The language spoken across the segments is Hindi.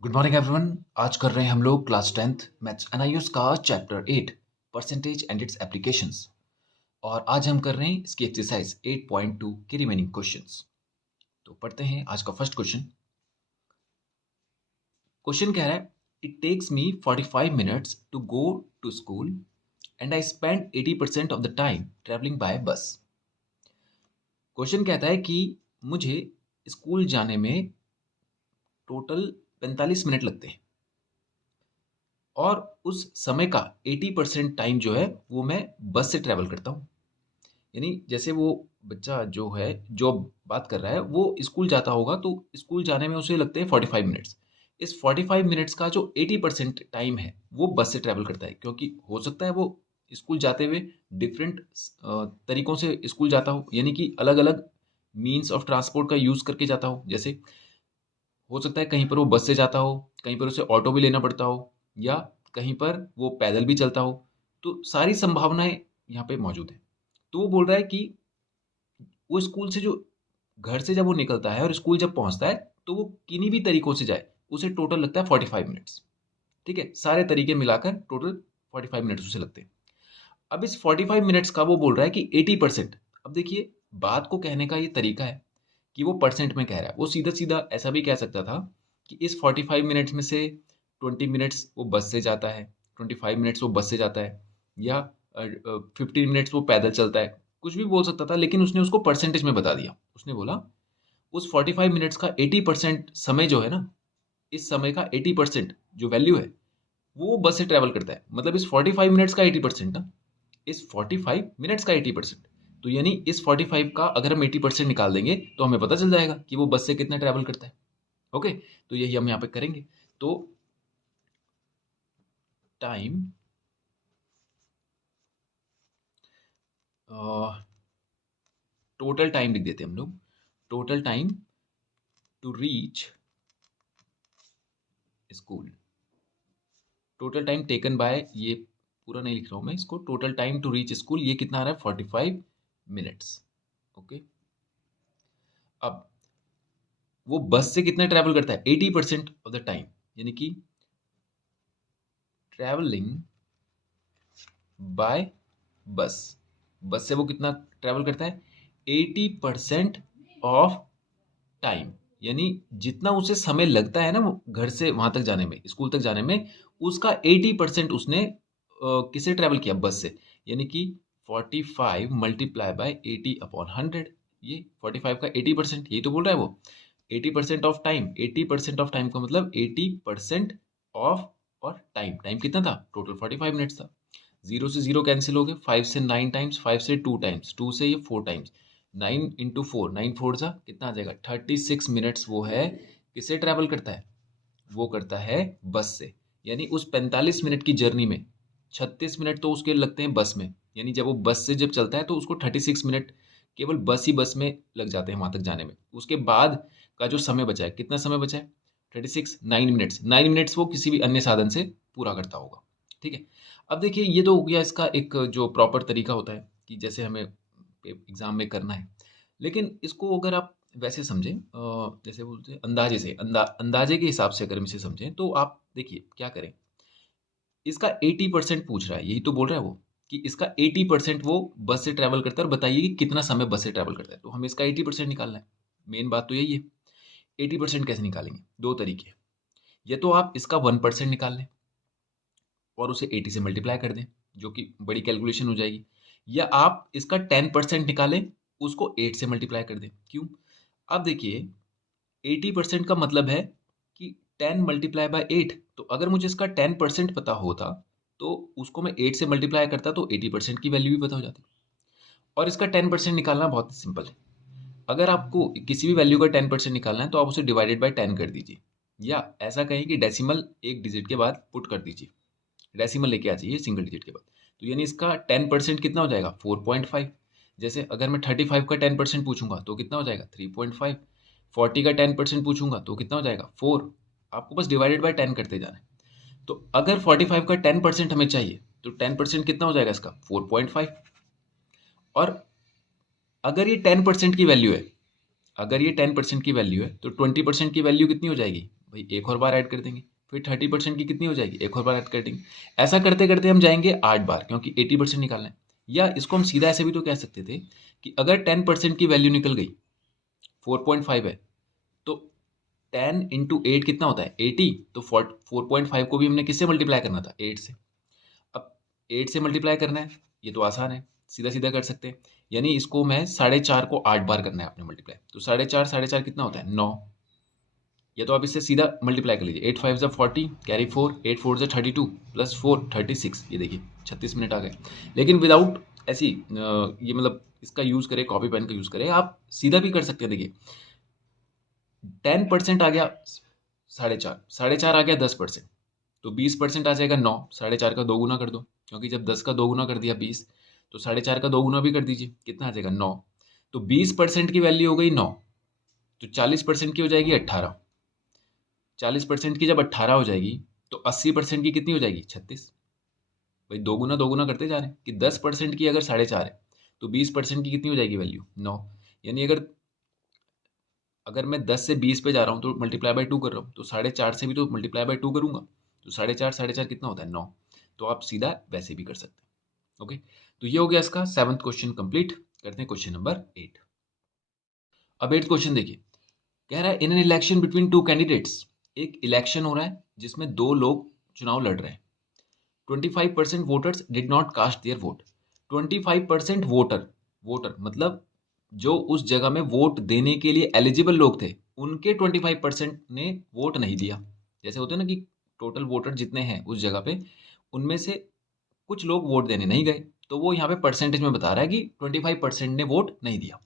Good morning everyone. आज कर रहे हैं हम लोग क्लास 10th मैथ्स एनआईओएस का chapter 8 percentage and it's applications. और आज हम कर रहे हैं इसकी एक्सरसाइज 8.2 के रिमेनिंग क्वेश्चंस। तो पढ़ते हैं आज का फर्स्ट क्वेश्चन। क्वेश्चन कह रहा है it takes me 45 minutes to go to school and I spend 80% of the time travelling by bus. Question कहता है कि मुझे स्कूल जाने में टोटल 45 मिनट लगते हैं और उस समय का 80% टाइम जो है वो मैं बस से ट्रैवल करता हूँ। यानी जैसे वो बच्चा जो है जो बात कर रहा है वो स्कूल जाता होगा तो स्कूल जाने में उसे लगते हैं 45 मिनट्स। इस 45 मिनट्स का जो 80% टाइम है वो बस से ट्रैवल करता है, क्योंकि हो सकता है वो स्कूल जाते हुए डिफरेंट तरीकों से स्कूल जाता हो, यानी कि अलग अलग मीन्स ऑफ ट्रांसपोर्ट का यूज़ करके जाता हो। जैसे हो सकता है कहीं पर वो बस से जाता हो, कहीं पर उसे ऑटो भी लेना पड़ता हो, या कहीं पर वो पैदल भी चलता हो। तो सारी संभावनाएं यहाँ पे मौजूद हैं। तो वो बोल रहा है कि वो स्कूल से जो घर से जब वो निकलता है और स्कूल जब पहुंचता है तो वो किन्हीं भी तरीकों से जाए उसे टोटल लगता है 45 मिनट्स। ठीक है, सारे तरीके मिलाकर टोटल 45 मिनट्स उसे लगते हैं। अब इस 45 मिनट्स का वो बोल रहा है कि 80%। अब देखिए, बात को कहने का ये तरीका है कि वो परसेंट में कह रहा है। वो सीधा सीधा ऐसा भी कह सकता था कि इस 45 मिनट्स में से 20 मिनट्स वो बस से जाता है, 25 मिनट्स वो बस से जाता है, या 15 मिनट्स वो पैदल चलता है। कुछ भी बोल सकता था, लेकिन उसने उसको परसेंटेज में बता दिया। उसने बोला उस 45 मिनट्स का 80% समय जो है ना, इस समय का 80% जो वैल्यू है वो बस से ट्रैवल करता है। मतलब इस 45 मिनट्स का 80% ना, इस 45 मिनट्स का 80%। तो यानी इस 45 का अगर हम 80% निकाल देंगे तो हमें पता चल जाएगा कि वो बस से कितना ट्रैवल करता है। ओके, तो यही हम यहाँ पे करेंगे। तो टाइम टोटल टाइम लिख देते हैं हम लोग। Total time to reach school, total time taken by, ये पूरा नहीं लिख रहा हूँ मैं इसको, total time to reach school ये कितना आ रहा है 45 मिनट्स। ओके, अब वो बस से कितना ट्रैवल करता है 80% ऑफ द टाइम, यानी कि ट्रैवलिंग बाय बस। बस से वो कितना ट्रैवल करता है 80% ऑफ टाइम, यानी जितना उसे समय लगता है ना वो घर से वहां तक जाने में, स्कूल तक जाने में, उसका 80% उसने किसे ट्रैवल किया, बस से। यानी कि 45 मल्टीप्लाई बाय 80/100, ये 45 का 80%, यही तो बोल रहा है वो। 80% ऑफ टाइम, 80% ऑफ टाइम का मतलब 80% ऑफ, और टाइम, टाइम कितना था टोटल 45 मिनट्स था। जीरो से जीरो कैंसिल हो गए, 5 से 9 टाइम्स, 5 से 2 टाइम्स, 2 से ये 4 टाइम्स, 9 इंटू 4, 9 फोर सा कितना आ जाएगा 36 मिनट्स वो है किससे ट्रैवल करता है, वो करता है बस से। यानी उस 45 मिनट की जर्नी में 36 मिनट तो उसके लगते हैं बस में। यानी जब वो बस से जब चलता है तो उसको 36 मिनट केवल बस ही बस में लग जाते हैं वहां तक जाने में। उसके बाद का जो समय बचा है, कितना समय बचा है 36, 9 मिनट्स, 9 मिनट्स वो किसी भी अन्य साधन से पूरा करता होगा। ठीक है, अब देखिए ये तो हो गया इसका एक जो प्रॉपर तरीका होता है कि जैसे हमें एग्जाम में करना है। लेकिन इसको अगर आप वैसे समझें, जैसे बोलते हैं अंदाजे से, अंदाजे के हिसाब से अगर हम इसे समझें तो आप देखिए क्या करें। इसका 80% पूछ रहा है, यही तो बोल रहा है वो कि इसका 80% वो बस से ट्रैवल करता है, और बताइए कि कितना समय बस से ट्रैवल करता है। तो हमें इसका 80% निकालना है। मेन बात तो यही है। 80% कैसे निकालेंगे, दो तरीके हैं। या तो आप इसका 1% निकाल लें और उसे 80 से मल्टीप्लाई कर दें, जो कि बड़ी कैलकुलेशन हो जाएगी। या आप इसका 10% निकालें, उसको 8 से मल्टीप्लाई कर दें। क्यों? अब देखिए 80% का मतलब है कि 10 मल्टीप्लाई बाय 8। तो अगर मुझे इसका 10% पता होता तो उसको मैं 8 से मल्टीप्लाई करता तो 80% की वैल्यू भी पता हो जाती। और इसका 10% निकालना बहुत सिंपल है। अगर आपको किसी भी वैल्यू का 10% निकालना है तो आप उसे डिवाइडेड बाय 10 कर दीजिए, या ऐसा कहें कि डेसिमल एक डिजिट के बाद पुट कर दीजिए। डेसिमल लेके आ जाइए सिंगल डिजिट के बाद। तो यानी इसका 10% कितना हो जाएगा 4.5। जैसे अगर मैं 35 का 10% पूछूंगा तो कितना हो जाएगा 3.5। 40 का 10% पूछूंगा तो कितना हो जाएगा 4। आपको बस डिवाइडेड बाय 10 करते जाना है। तो अगर 45 का 10% हमें चाहिए तो 10% कितना हो जाएगा इसका 4.5। और अगर ये 10% की वैल्यू है, अगर ये 10% की वैल्यू है तो 20% की वैल्यू कितनी हो जाएगी भाई एक और बार ऐड कर देंगे, फिर 30% की कितनी हो जाएगी, एक और बार ऐड कर देंगे। ऐसा करते करते हम जाएंगे 8 बार, क्योंकि 80% निकालना है। या इसको हम सीधा ऐसे भी तो कह सकते थे कि अगर 10% की वैल्यू निकल गई, 4.5 है, तो 10 इंटू 8 कितना होता है, 80। तो 4.5 को भी हमने किससे मल्टीप्लाई करना था, 8 से। अब 8 से मल्टीप्लाई करना है, ये तो आसान है, सीधा सीधा कर सकते हैं। यानी इसको मैं 4.5 को 8 बार करना है आपने मल्टीप्लाई, तो 4.5 कितना होता है, 9। या तो आप इससे सीधा मल्टीप्लाई कर लीजिए, 8 5 ज़ा 40, कैरी 4, 8 4 ज़ा 32 प्लस 4 36, ये देखिए 36 मिनट आ गए। लेकिन विदाउट ऐसी ये मतलब इसका यूज़ करें, कॉपी पेन का यूज़ करें, आप सीधा भी कर सकते हैं। देखिए 10% आ गया 4.5, 4.5 आ गया 10%, तो 20% आ जाएगा 9। 4.5 का 2 गुना कर दो, क्योंकि जब 10 का 2 गुना कर दिया 20, तो 4.5 का 2 गुना भी कर दीजिए, कितना आ जाएगा 9। तो 20% की वैल्यू हो गई 9, तो 40% की हो जाएगी 18। 40% की जब 18 हो जाएगी, तो 80% की कितनी हो जाएगी, 36। भाई दो गुना करते जा रहे हैं कि 10% की अगर 4.5 है, तो 20% की कितनी हो जाएगी वैल्यू, 9। यानी अगर अगर मैं 10 से 20 पे जा रहा हूँ तो मल्टीप्लाई बाय 2 कर रहा हूँ, तो 4.5 से भी तो मल्टीप्लाई बाय 2 करूंगा, तो 4.5 कितना होता है, 9। तो आप सीधा वैसे भी कर सकते हैं। ओके, तो ये हो गया इसका 7th क्वेश्चन कंप्लीट। करते हैं क्वेश्चन नंबर 8। अब 8th क्वेश्चन देखिए, कह रहा है in an election between two candidates, एक इलेक्शन हो रहा है जिसमें दो लोग चुनाव लड़ रहे हैं। 25% voters did not cast their vote. 25% voter, voter मतलब जो उस जगह में वोट देने के लिए एलिजिबल लोग थे, उनके 25% ने वोट नहीं दिया। जैसे होते हैं ना कि टोटल वोटर जितने हैं उस जगह पे, उनमें से कुछ लोग वोट देने नहीं गए, तो वो यहाँ पे परसेंटेज में बता रहा है कि 25% ने वोट नहीं दिया।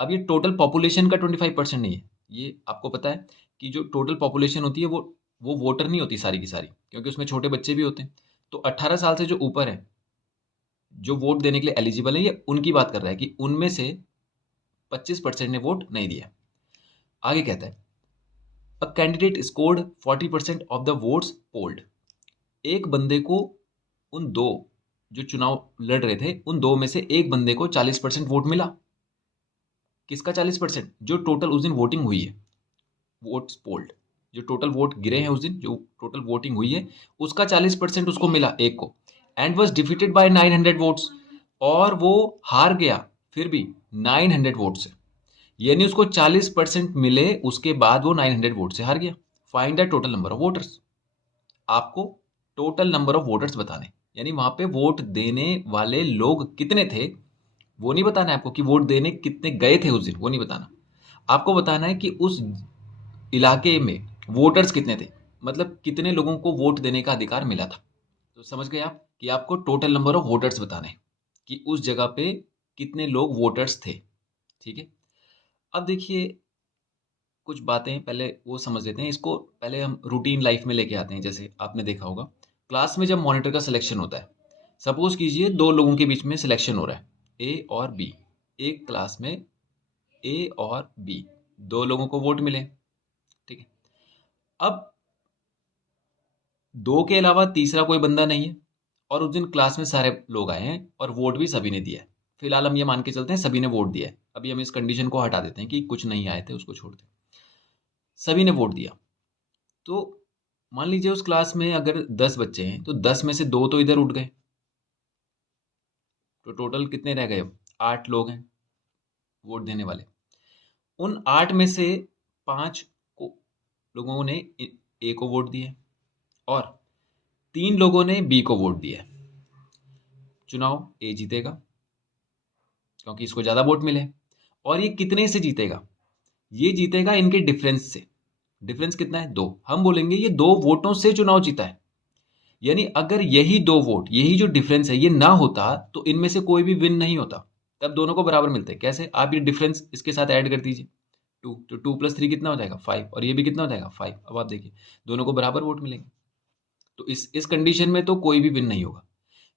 अब ये टोटल पॉपुलेशन का 25% नहीं है, ये आपको पता है कि जो टोटल पॉपुलेशन होती है वो वोटर नहीं होती सारी की सारी, क्योंकि उसमें छोटे बच्चे भी होते हैं। तो 18 साल से जो ऊपर है, जो वोट देने के लिए एलिजिबल है, ये उनकी बात कर रहा है कि उनमें से 25% ने वोट नहीं दिया। आगे कहता है a candidate scored 40% of the votes polled. एक बंदे को, उन दो जो चुनाव लड़ रहे थे, उन दो में से एक बंदे को 40% वोट मिला। किसका 40%, जो टोटल उस दिन वोटिंग हुई है, वोट्स पोल्ड, जो टोटल वोट गिरे हैं उस दिन, जो टोटल वोटिंग हुई है, उसका 40% उसको मिला एक को। And was defeated by 900 votes, और वो हार गया फिर भी 900 वोट से। यानी उसको 40% मिले, उसके बाद वो 900 वोट से हार गया। Find the total number of voters. आपको टोटल नंबर ऑफ वोटर्स बताने, यानी वहां पे वोट देने वाले लोग कितने थे, वो नहीं बताना है आपको कि वोट देने कितने गए थे उस दिन, वो नहीं बताना। आपको बताना है कि उस इलाके में वोटर्स कितने थे, मतलब कितने लोगों को वोट देने का अधिकार मिला था। तो समझ गए आप कि आपको टोटल नंबर ऑफ वोटर्स बताने हैं कि उस जगह पे कितने लोग वोटर्स थे। ठीक है, अब देखिए कुछ बातें पहले वो समझ लेते हैं, इसको पहले हम रूटीन लाइफ में लेके आते हैं। जैसे आपने देखा होगा क्लास में जब मॉनिटर का सिलेक्शन होता है, सपोज कीजिए दो लोगों के बीच में सिलेक्शन हो रहा है, ए और बी। एक क्लास में ए और बी, दो लोगों को वोट मिले। ठीक है, अब दो के अलावा तीसरा कोई बंदा नहीं है, और उस दिन क्लास में सारे लोग आए हैं और वोट भी सभी ने दिया है। फिलहाल हम ये मान के चलते हैं सभी ने वोट दिया है, अभी हम इस कंडीशन को हटा देते हैं कि कुछ नहीं आए थे, उसको छोड़ दें। सभी ने वोट दिया, तो मान लीजिए उस क्लास में अगर 10 बच्चे हैं, तो 10 में से दो तो इधर उठ गए, तो टोटल कितने रह गए, अब 8 लोग हैं वोट देने वाले। उन 8 में से 5 को लोगों ने ए को वोट दिए, और 3 लोगों ने बी को वोट दिया। चुनाव ए जीतेगा, क्योंकि इसको ज़्यादा वोट मिले। और ये कितने से जीतेगा, ये जीतेगा इनके डिफरेंस से। डिफरेंस कितना है, 2। हम बोलेंगे ये 2 वोटों से चुनाव जीता है। यानी अगर यही 2 वोट, यही जो डिफरेंस है, ये ना होता तो इनमें से कोई भी विन नहीं होता, तब दोनों को बराबर मिलते। कैसे, आप ये डिफरेंस इसके साथ ऐड कर दीजिए, 2, तो 2 + 3 कितना हो जाएगा, 5, और ये भी कितना हो जाएगा, 5। अब आप देखिए दोनों को बराबर वोट मिलेंगे, तो इस कंडीशन में तो कोई भी विन नहीं होगा।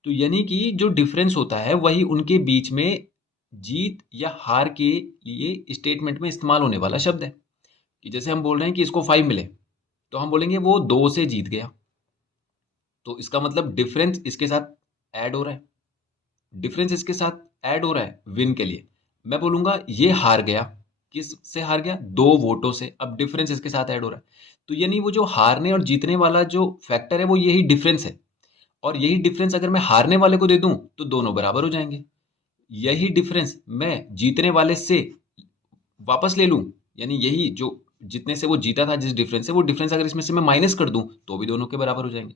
तो यानी कि जो डिफरेंस होता है वही उनके बीच में जीत या हार के लिए स्टेटमेंट में इस्तेमाल होने वाला शब्द है। कि जैसे हम बोल रहे हैं कि इसको 5 मिले, तो हम बोलेंगे वो 2 से जीत गया, तो इसका मतलब डिफरेंस इसके साथ ऐड हो रहा है, डिफरेंस इसके साथ ऐड हो रहा है विन के लिए। मैं बोलूंगा ये हार गया, किस से हार गया? 2 वोटों से। अब डिफरेंस इसके साथ ऐड हो रहा है, तो यानी वो जो हारने और जीतने वाला जो फैक्टर है वो यही डिफरेंस है, और यही डिफरेंस अगर मैं हारने वाले को दे दूं तो दोनों बराबर हो जाएंगे। यही डिफरेंस मैं जीतने वाले से वापस ले लूं, यानी यही जो जितने से वो जीता था जिस डिफरेंस से, वो डिफरेंस अगर इसमें से मैं माइनस कर दूं तो भी दोनों के बराबर हो जाएंगे।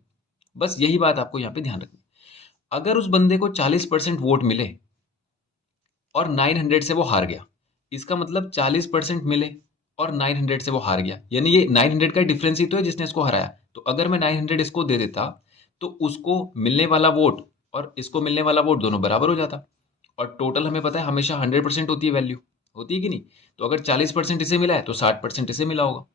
बस यही बात आपको यहाँ पे ध्यान रखनी। अगर उस बंदे को 40% वोट मिले और 900 से वो हार गया, इसका मतलब 40% मिले और 900 से वो हार गया, यानी ये 900 का डिफरेंस ही तो है जिसने इसको हराया। तो अगर मैं 900 इसको दे देता तो उसको मिलने वाला वोट और इसको मिलने वाला वोट दोनों बराबर हो जाता, और टोटल हमें पता है हमेशा 100% होती है वैल्यू, होती है कि नहीं? तो अगर 40% इसे मिला है तो 60% इसे मिला होगा,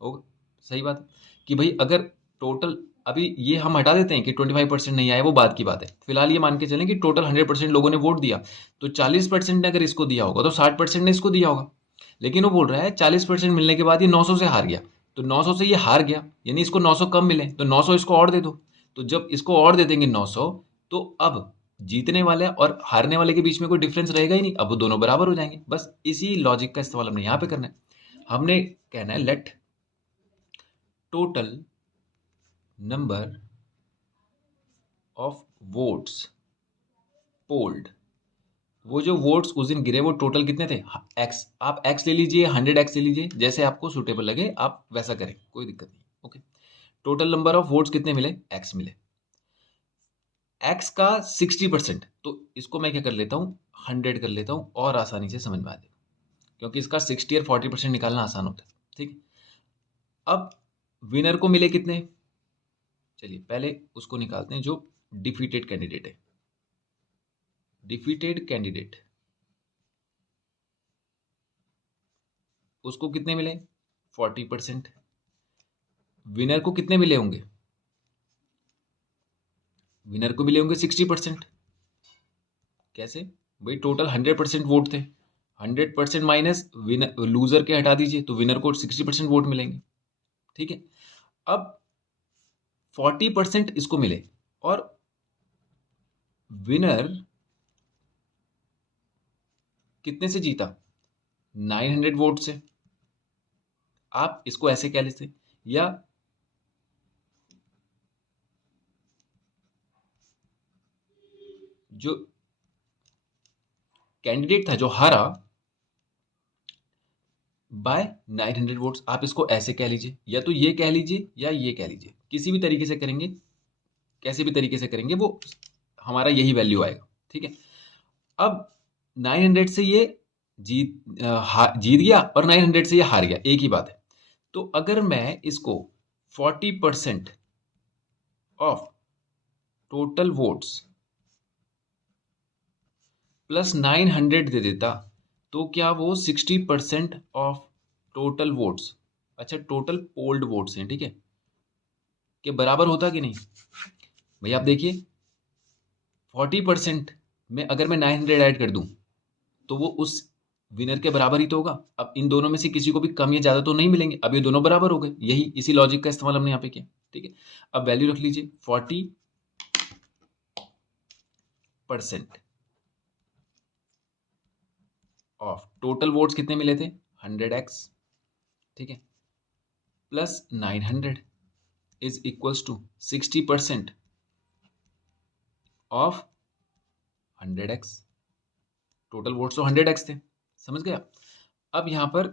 होगा। सही बात है कि भाई अगर टोटल, अभी ये हम हटा देते हैं कि 25% नहीं आया, वो बात की बात है। फिलहाल ये मान के चलें कि टोटल 100% लोगों ने वोट दिया, तो 40% ने अगर इसको दिया होगा तो 60% ने इसको दिया होगा। लेकिन वो बोल रहा है 40% मिलने के बाद ये 900 से हार गया, तो 900 से ये हार गया, यानी इसको 900 कम मिले, तो 900 इसको और दे दो। तो जब इसको और दे देंगे 900, तो अब जीतने वाले और हारने वाले के बीच में कोई डिफरेंस रहेगा ही नहीं, अब वो दोनों बराबर हो जाएंगे। बस इसी लॉजिक का इस्तेमाल हमने यहाँ पे करना है। हमने कहना है let total number of votes polled, वो जो वोट्स उस दिन गिरे वो टोटल कितने थे? एक्स, आप एक्स ले लीजिए, 100x ले लीजिए, जैसे आपको सुटेबल लगे आप वैसा करें, कोई दिक्कत नहीं। Okay, total number of votes कितने मिले? एक्स मिले। एक्स का 60%, तो इसको मैं क्या कर लेता हूँ, 100 कर लेता हूँ, और आसानी से समझ में आ जाएगा, क्योंकि इसका 60 और 40% निकालना आसान होता है। ठीक, अब विनर को मिले कितने? चलिए पहले उसको निकालते हैं जो डिफीटेड कैंडिडेट है। डिफीटेड कैंडिडेट, उसको कितने मिले? 40%। विनर को कितने मिले होंगे? विनर को मिले होंगे 60%। कैसे भाई? टोटल 100% वोट थे, 100% माइनस विनर, लूजर के हटा दीजिए, तो विनर को 60% वोट मिलेंगे। ठीक है, अब 40% इसको मिले, और विनर कितने से जीता? 900 वोट से। आप इसको ऐसे कह लेते, या जो कैंडिडेट था जो हारा बाय 900 वोट्स, आप इसको ऐसे कह लीजिए, या तो ये कह लीजिए या ये कह लीजिए, किसी भी तरीके से करेंगे, कैसे भी तरीके से करेंगे वो हमारा यही वैल्यू आएगा। ठीक है, अब 900 से ये जीत गया और 900 से ये हार गया, एक ही बात है। तो अगर मैं इसको 40% ऑफ टोटल वोट्स प्लस 900 दे देता, तो क्या वो 60% ऑफ टोटल वोट्स, अच्छा टोटल पोल्ड वोट्स हैं, ठीक है, के बराबर होता कि नहीं? भैया आप देखिए, 40% में अगर मैं 900 ऐड कर दूं तो वो उस विनर के बराबर ही तो होगा। अब इन दोनों में से किसी को भी कम या ज़्यादा तो नहीं मिलेंगे, अब ये दोनों बराबर हो गए, यही इसी लॉजिक का इस्तेमाल हमने यहाँ पे किया। ठीक है, अब वैल्यू रख लीजिए 40% ऑफ टोटल वोट्स कितने मिले थे? 100x, ठीक है, plus 900 is equals to 60% of 100x। Total votes तो 100x थे, समझ गया? अब यहाँ पर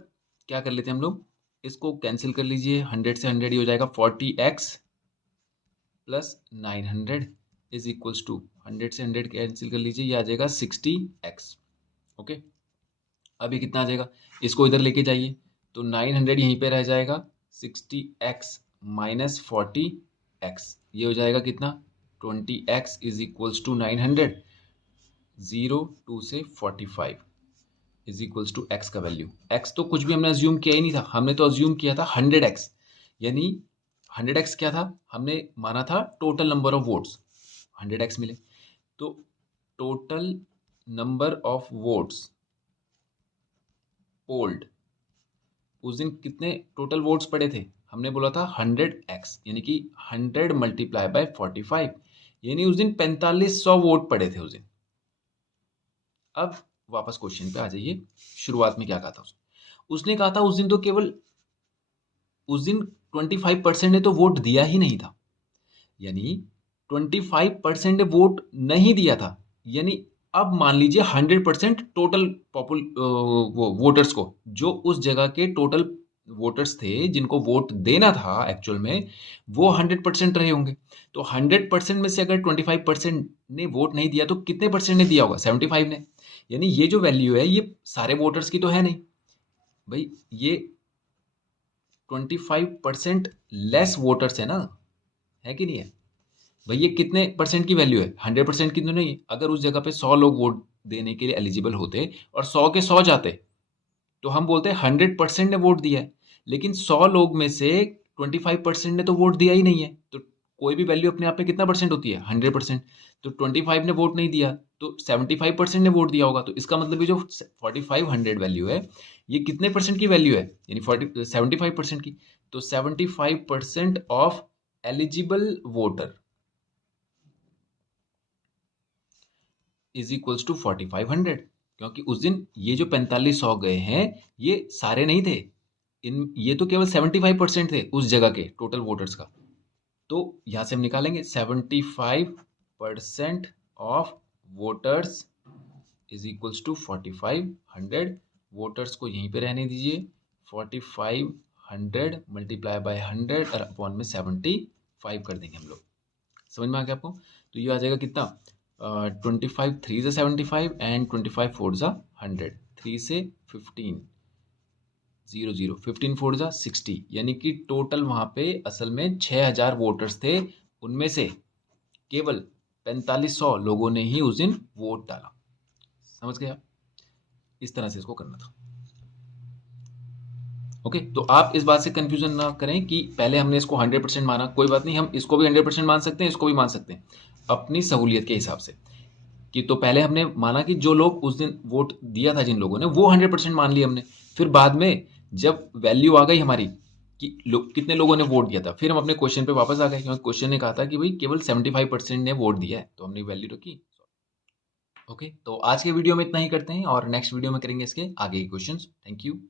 क्या कर लेते हैं हम लोग, इसको कैंसिल कर लीजिए, 100 से 100 ही हो जाएगा, 40x plus 900 is equals to 100 से 100 कैंसिल कर लीजिए, ये आ जाएगा 60x। ओके, अब ये कितना आ जाएगा, इसको इधर लेके जाइए, तो 900 यहीं पे रह जाएगा, 60x माइनस 40x, ये हो जाएगा कितना, 20x इज इक्वल्स टू 900, 0 2 से 45 इज इक्वल्स टू एक्स का वैल्यू। एक्स तो कुछ भी हमने अज्यूम किया ही नहीं था, हमने तो अज्यूम किया था 100x, यानी 100x क्या था, हमने माना था total number of votes, 100x मिले, तो total number of votes polled, उस दिन कितने टोटल वोट्स पड़े थे? हमने बोला था 100x, यानी कि 100 मल्टीप्लाई बाय 45, यानी उस दिन 4500 वोट पड़े थे उस दिन। अब वापस क्वेश्चन पे आ जाइए। शुरुआत में क्या कहा था उसने कहा था उस दिन तो केवल उस दिन 25% ने तो वोट दिया ही नहीं था, यानी 25% ने वोट नहीं दिया था। यानी अब मान लीजिए 100% टोटल वो वोटर्स को, जो उस जगह के टोटल वोटर्स थे जिनको वोट देना था एक्चुअल में, वो 100% रहे होंगे। तो 100% में से अगर 25% ने वोट नहीं दिया तो कितने परसेंट ने दिया होगा? 75 ने। यानी ये जो वैल्यू है ये सारे वोटर्स की तो है नहीं भाई, ये 25% लेस वोटर्स है ना, है कि नहीं है भाई? ये कितने परसेंट की वैल्यू है? 100% की तो नहीं है। अगर उस जगह पे 100 लोग वोट देने के लिए एलिजिबल होते और 100 के 100 जाते तो हम बोलते हैं 100% ने वोट दिया है। लेकिन 100 लोग में से 25% ने तो वोट दिया ही नहीं है। तो कोई भी वैल्यू अपने आप में कितना परसेंट होती है? 100%। तो 25 ने वोट नहीं दिया तो 75% ने वोट दिया होगा। तो इसका मतलब ये जो 4500 वैल्यू है ये कितने परसेंट की वैल्यू है? यानी 75% की। तो 75% of eligible voter is equals to 4500, क्योंकि उस दिन ये जो 4500 गए हैं ये सारे नहीं थे, इन ये तो केवल 75% थे उस जगह के टोटल वोटर्स का। तो यहां से हम निकालेंगे 75% of voters is equals to 4500। Voters को यहीं पे रहने दीजिए, 4500 मल्टीप्लाई बाय 100 और अपॉन में 75 कर देंगे हम लोग। समझ में आ गया आपको? तो ये आ जाएगा कितना? 25 3 से 75 एंड 25 4 जा 100, 3 से 15 0 0, 15 4 जा 60, यानी कि टोटल वहां पे असल में 6000 वोटर्स थे, उनमें से केवल 4500 लोगों ने ही उस दिन वोट डाला। समझ गया? इस तरह से इसको करना था। ओके, तो आप इस बात से कंफ्यूजन ना करें कि पहले हमने इसको 100% माना। कोई बात नहीं, हम इसको भी 100% मान सकते हैं, इसको भी मान सकते हैं अपनी सहूलियत के हिसाब से। कि तो पहले हमने माना कि जो लोग उस दिन वोट दिया था जिन लोगों ने, वो 100% मान लिया हमने। फिर बाद में जब वैल्यू आ गई हमारी कि कितने लोगों ने वोट दिया था, फिर हम अपने क्वेश्चन पे वापस आ गए, क्योंकि क्वेश्चन ने कहा था कि भाई केवल 75% ने वोट दिया है, तो हमने वैल्यू रखी। ओके, तो आज के वीडियो में इतना ही करते हैं और नेक्स्ट वीडियो में करेंगे इसके आगे के क्वेश्चंस। Thank you.